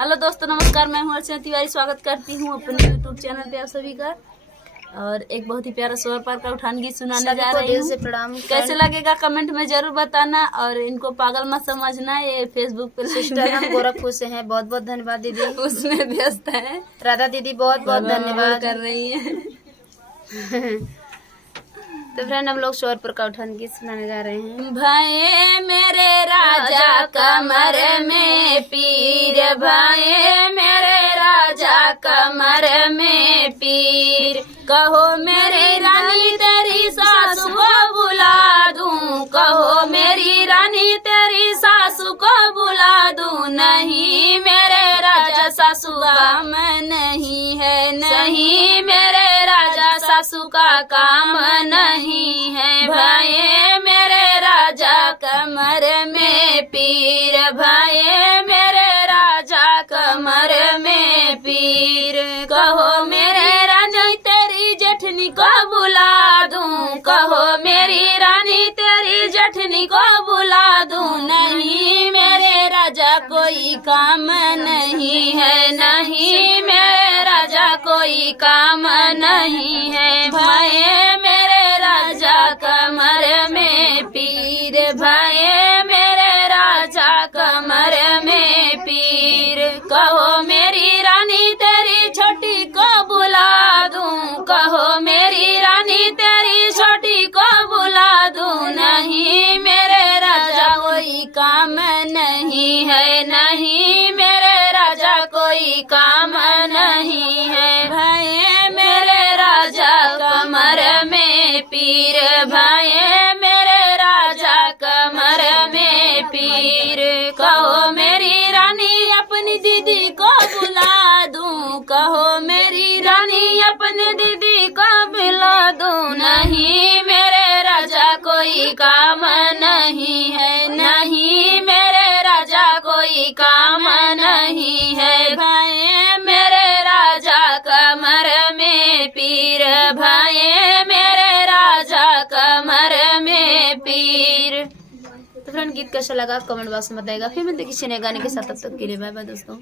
Hello दोस्तों, नमस्कार। मैं हूँ अर्चना तिवारी। स्वागत करती हूँ अपने यूट्यूब चैनल पे आप सभी का। और एक बहुत ही प्यारा सोहर पार का उठान गीत सुनाने जा रही हूँ। कैसे लगेगा कमेंट में जरूर बताना। और इनको पागल मत समझना, ये फेसबुक पे सिस्टर हम गोरखपुर से हैं। बहुत बहुत धन्यवाद दीदी। उसमें व्यस्त है राधा दीदी, बहुत बहुत धन्यवाद कर रही है। तो फ्रेंड, हम लोग सोहरपुर का उठान गीत सुनाने जा रहे हैं। भाई मेरे राजा कमर में पीर, भाई मेरे राजा कमर में पीर, कहो मेरी रानी तेरी सासू को बुला दूं, कहो मेरी रानी तेरी सासू को बुला दूं। नहीं मेरे राजा सासू काम नहीं है, नहीं मेरे राजा सासू का काम नहीं है। भाई मेरे राजा कमर में पीर, भाई मेरे राजा कमर में पीर, कहो मेरे रानी तेरी जेठनी को बुला दूं, कहो मेरी रानी तेरी जेठनी को बुला दूं। नहीं मेरे राजा कोई काम नहीं है, नहीं मेरे राजा कोई काम नहीं है। भाई मेरे राजा कमर में पीर, भाई मेरे राजा कमर में पीर, कहो मेरी रानी तेरी छोटी को बुला दूं, कहो मेरी रानी तेरी छोटी को बुला दूं। नहीं मेरे राजा कोई काम नहीं है, नहीं मेरे राजा कोई काम नहीं है। भाई मेरे राजा कमर में पीर, भाई मेरे राजा कमर में पीर, कहो मेरी रानी अपनी दीदी को बुला दूं, कहो मेरी रानी अपनी दीदी को बुला दूं। नहीं मेरे राजा कोई काम नहीं है, नहीं मेरे राजा कोई काम नहीं है। भाई मेरे राजा कमर में पीर, भाई मेरे राजा कमर में पीर। तो फ्रेंड, गीत कैसा लगा कमेंट बॉक्स में बताएगा। फिर मिलते किसी नए गाने के साथ, तब तक के लिए बाय बाय दोस्तों।